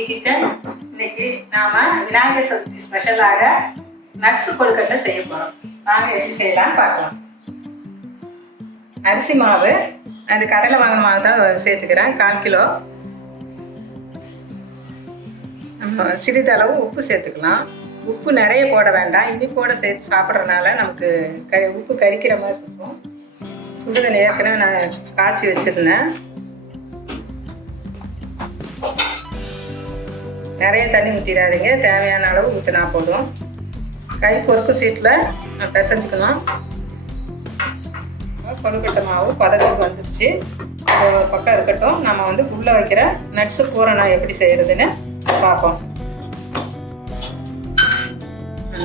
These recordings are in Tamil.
ஸ்ரீ கிச்சன். இன்னைக்கு நாம விநாயகர் சதுர்த்தி ஸ்பெஷலாக நட்ஸ் கொழுக்கட்டை செய்ய போறோம். வாங்க எப்படி செய்யலாம்னு பார்க்கலாம். அரிசி மாவு, அது கடலை வாங்கின மாவு தான் சேர்த்துக்கிறேன், 1/4 கிலோ. சிறிதளவு உப்பு சேர்த்துக்கலாம். உப்பு நிறைய போட வேண்டாம், இனிப்போட சேர்த்து சாப்பிட்றதுனால நமக்கு உப்பு கரிக்கிற மாதிரி இருக்கும். சுடுதண்ணி ஏற்கனவே நான் காய்ச்சி வச்சுருந்தேன். நிறைய தண்ணி ஊற்றிடாதீங்க, தேவையான அளவு ஊற்றினா போதும். கை பொறுப்பு சீட்டில் பிசைஞ்சுக்கணும். கொழுக்கட்டை மாவு பதத்துக்கு வந்துடுச்சு. ஒரு பக்கம் இருக்கட்டும். நம்ம உள்ளே வைக்கிற நட்ஸு பூரணம் எப்படி செய்கிறதுன்னு பார்ப்போம்.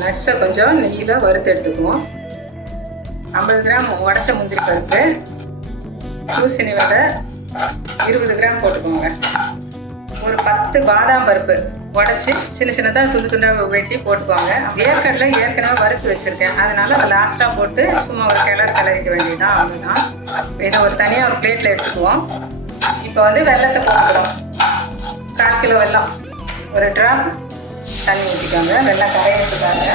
நட்ஸை கொஞ்சம் நெய்யில் வறுத்து எடுத்துக்குவோம். 50 கிராம் உடச்ச முந்திரி பருப்பு, பூசணி விதை 20 கிராம் போட்டுக்கோங்க. ஒரு 10 பாதாம் பருப்பு உடச்சி சின்ன சின்னதாக துண்டு துண்டாக வெட்டி போட்டுக்கோங்க. வேர்க்கடலை ஏற்கனவே வறுத்து வச்சுருக்கேன், அதனால் அதை லாஸ்ட்டாக போட்டு சும்மா ஒரு கிளறிக்க வேண்டியதுதான், அவ்வளோதான். இதை ஒரு தனியாக ஒரு பிளேட்டில் எடுத்துக்குவோம். இப்போ வெல்லத்தை போட்டுக்கிறோம். 1/4 கிலோ வெல்லம், ஒரு ட்ராப் தண்ணி ஊற்றிக்கோங்க. வெல்லம் கரைய வச்சுக்காங்க.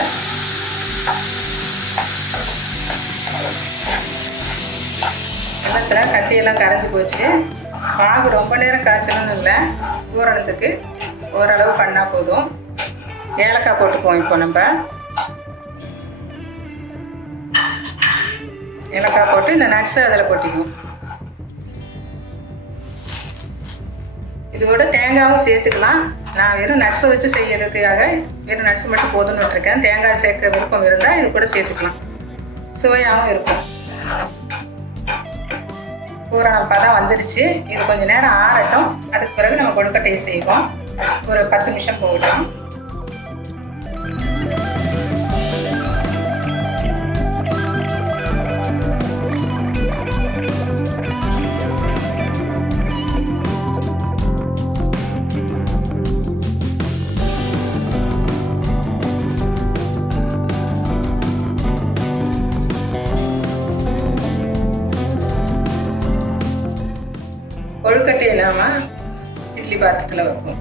வெள்ளத்தில் கட்டியெல்லாம் கரைஞ்சி போச்சு. பாகு ரொம்ப நேரம் காய்ச்சணும்னு இல்லை, பூரணத்துக்கு ஓரளவு பண்ணால் போதும். ஏலக்காய் போட்டுக்குவோம். இப்போ நம்ம ஏலக்காய் போட்டு இந்த நட்ஸை அதில் கொட்டிக்குவோம். இது கூட தேங்காயும் சேர்த்துக்கலாம். நான் வெறும் நட்ஸை வச்சு செய்யறதுக்காக வெறும் நட்ஸ் மட்டும் போதும்னு விட்டுருக்கேன். தேங்காய் சேர்க்க விருப்பம் இருந்தால் இது கூட சேர்த்துக்கலாம், சுவையாகவும் இருக்கும். பூரணம் பதம் வந்துருச்சு. இது கொஞ்சம் நேரம் ஆறட்டும். அதுக்கு பிறகு நம்ம கொழுக்கட்டையை செய்வோம். ஒரு 10 நிமிஷம் போகட்டும். கொழுக்கட்டையை நாம இட்லி பாத்திரத்தில் வைப்போம்.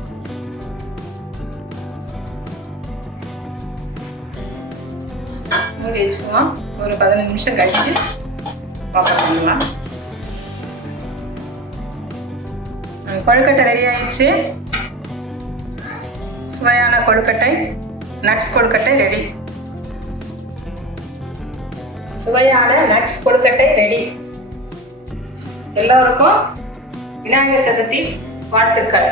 மூடி வச்சுக்குவோம். ஒரு 15 நிமிஷம் கழிச்சு ஓப்பன் பண்ணலாம். கொழுக்கட்டை ரெடி ஆயிடுச்சு. சுவையான கொழுக்கட்டை, நட்ஸ் கொழுக்கட்டை ரெடி. சுவையான நட்ஸ் கொழுக்கட்டை ரெடி. எல்லோருக்கும் விநாயகர் சதுர்த்தி வாழ்த்துக்கள்.